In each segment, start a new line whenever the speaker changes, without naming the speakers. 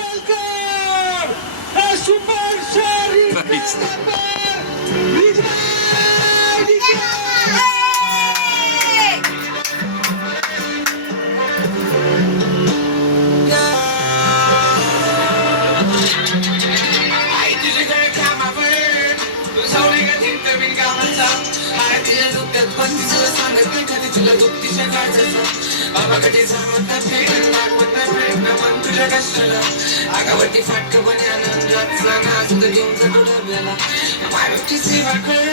Welkom! Een super serie! Niet waar! Niet बिन तिच्या डोक्यात पण तिचं सांगत कधी तुला दुःखीच्या काळजाचा बाबा कधी सांगत फेक दाखवत फेक न मन तुझ्या कशाला आगावरती फाटक पण आनंदाचा घेऊन जातो डब्याला मारुती सेवा कर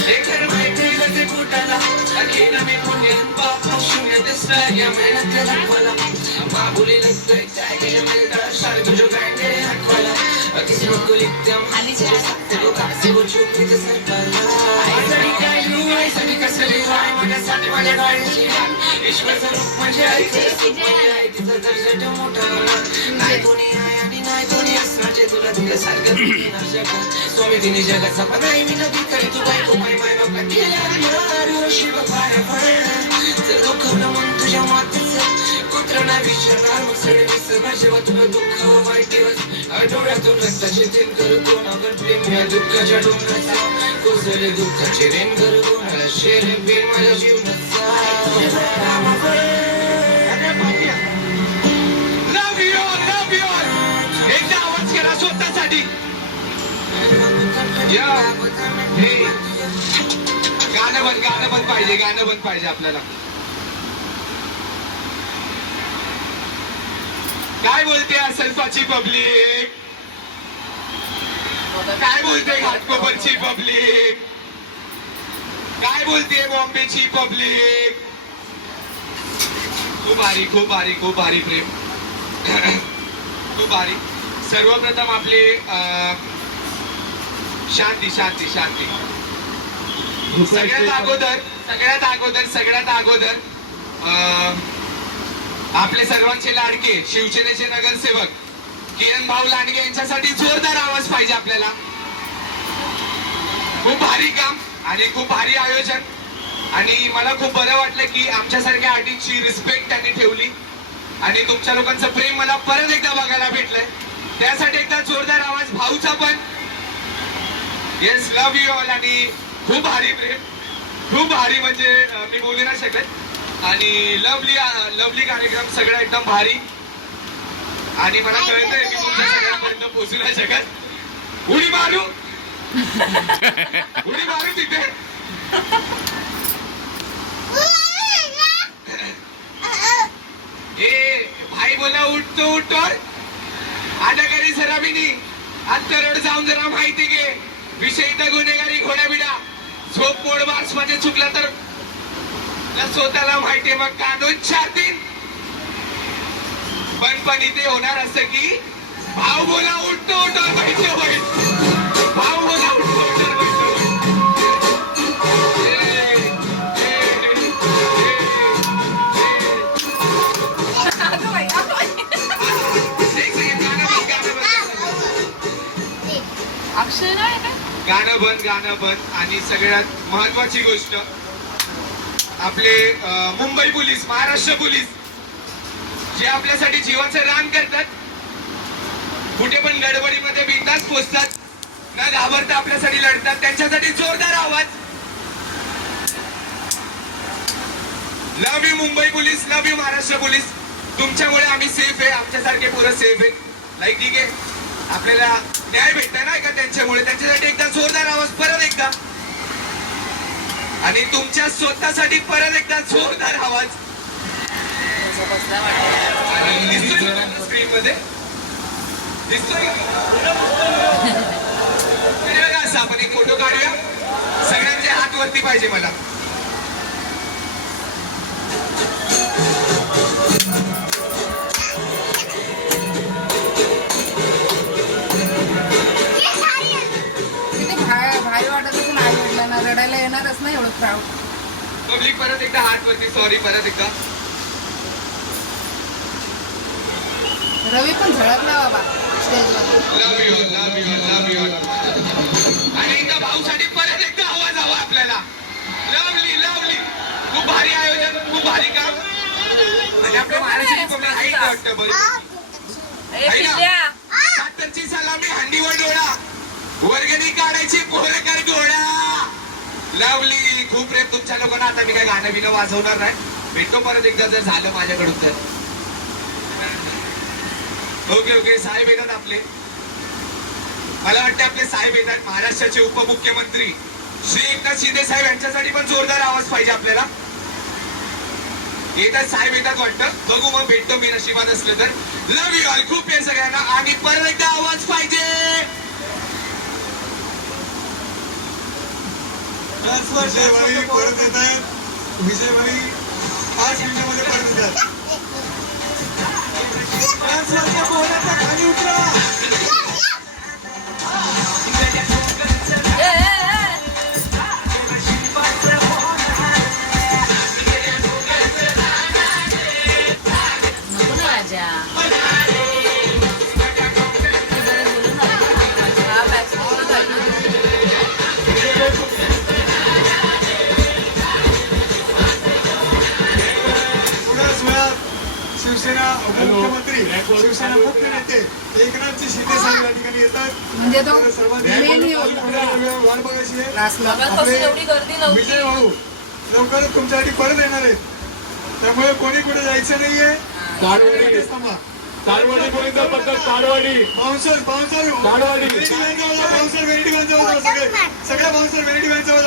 हे खरं माहिती का ते पोटाला? आणखी नवीन पुण्य पाप शून्य दिसला या मेहनतीला मला मागुली लगतोय काय केलं मिळतं सारखं जो गांडे हाकवाला किसी को लिखते हम हाली से सकते हो कासे वो चुप थे सरपाला माझ्या डोळ्याची ईश्वरचं रूप म्हणजे, म्हणजे नाही कोणी आहे आणि नाही कोणी तुला तुझ्यासारखं स्वामी तिने जगाचा पण मी नदी तरी तू तू माय माय बाबा केला शिव दुखवलं तुझ्या मातेचं कुत्र नाही विचारणार मग सगळे विसरणार जेव्हा तुला दुःख वाईट दिवस आठवड्यातून रक्ताचे थेंब करू कोणावर प्रेम या दुःखाच्या डोंगराचा. कोसळले दुःखाचे रेन करू कोणाला शेर बेन माझ्या जीवनाचा
Love you एकदा आवाज करा स्वतःसाठी या. हे. गाणं बंद गाणं बंद पाहिजे गाणं बंद पाहिजे आपल्याला काय बोलते असल्फाची पब्लिक काय बोलते घाटकोपरची पब्लिक काय बोलते बॉम्बेची पब्लिक? खूप भारी खूप भारी खूप भारी प्रेम. खूप भारी. सर्वप्रथम आपले शांती शांती शांती. सगळ्यात अगोदर सगळ्यात अगोदर सगळ्यात अगोदर अं, आपले सर्वांचे लाडके शिवसेनेचे नगरसेवक किरण भाऊ लांडगे यांच्यासाठी जोरदार आवाज पाहिजे आपल्याला. खूप भारी काम. आणि खूप भारी आयोजन. आणि मला खूप बरं वाटलं की आमच्यासारख्या आर्टिस्टची रिस्पेक्ट त्यांनी ठेवली. आणि तुमच्या लोकांचं प्रेम मला परत एकदा बघायला भेटलंय. त्यासाठी एकदा जोरदार आवाज भाऊचा पण. येस लव्ह यू ऑल आणि खूप भारी प्रेम. खूप भारी म्हणजे मी बोलू नाही शकत. आणि लवली लवली कार्यक्रम सगळा एकदम भारी. आणि मला कळतंय की तुमच्या सगळ्यांपर्यंत पोहोचू नाही शकत. उडी मारू. उडी मारू. बोला उठतो उठतो आता करी सराबिनी आत्ता रोड जाऊन जरा माहिती घे. विषय तर गुन्हेगारी घोड्या बिडा झोप मोड मार्समध्ये चुकला तर स्वतःला माहितीये मग कानून छातीन पण पण इथे होणार असं की भाऊ बोला उठतो उठतो माहिती गाणं बंद गाणं बंद. आणि सगळ्यात महत्वाची गोष्ट आपले मुंबई पोलीस महाराष्ट्र पोलीस जे आपल्यासाठी जीवाचं रान करतात कुठे पण गडबडीमध्ये बिंदास पोचतात न घाबरता आपल्यासाठी लढतात त्यांच्यासाठी जोरदार आवाज. Love you Mumbai police love you Maharashtra police. तुमच्यामुळे आम्ही सेफ आहे आमच्यासारखे पोरं सेफ आहे लाईक ठीक आहे? आपल्याला न्याय भेटला नाही का त्यांच्यामुळे? त्यांच्यासाठी एकदा जोरदार आवाज परत एकदा. आणि तुमच्या स्वतःसाठी परत एकदा जोरदार आवाज. आणि स्क्रीन मध्ये दिसतोय बघा असं आपण एक फोटो काढूया. सगळ्यांचे हात वरती पाहिजे मला.
येणारच ना एवढं क्राऊड
पब्लिक परत एकदा हात वरती सॉरी परत एकदा.
रवी पण झळकला बाबा स्टेजवर
love you love you love you आणि एकदा भाऊसाठी परत एकदा आवाज हवा आपल्याला. लवली लवली खूप भारी आयोजन खूप भारी काम. आणि आपल्या महाराष्ट्राची पब्लिक ऐक वाटतं बरं.
ए,
आहे ना?
पिल्ल्या.
सातरची सलामी हंडीवर डोळा. वर्गणी काढायची पोरकर गोळा लवली खूप प्रेम तुमच्या लोकांना. आता मी काय गाणं बिणं वाजवणार नाही. भेटतो परत एकदा जर झालं माझ्याकडून तर. Okay okay. साहेब येतात आपले. मला वाटते आपले साहेब येतात महाराष्ट्राचे उपमुख्यमंत्री श्री एकनाथ शिंदे साहेब यांच्यासाठी पण जोरदार आवाज पाहिजे आपल्याला. येतात साहेब येतात वाटतं. बघू मग भेटतो मी नशिबात असलं तर. लव यू ऑल खूप आहे सगळ्यांना. आणि परत एकदा आवाज पाहिजे.
विजयवाडी परत येत आहेत विजयवाडी पाच मिनिटामध्ये परत येतात. ट्रान्सफरच्या खाली उतरा. शिवसेना उपमुख्यमंत्री शिवसेना मुख्य नेते एकनाथजी शिंदे साहेब या ठिकाणी येतात.
म्हणजे हे.
वेळ वाट बघायची आहे.
लास्टला
सकाळपासून एवढी गर्दी नव्हती.
विजय भाऊ लवकरच तुमच्यासाठी परत येणार आहेत. त्यामुळे कोणी कुठे जायचं नाहीये. इथेच थांबा.
कालवाडी पोलीस पथक कालवाडी
बाउन्सर बाउन्सर. व्हॅनजवळ जा, बाउन्सर व्हेरिटी व्हॅनजवळ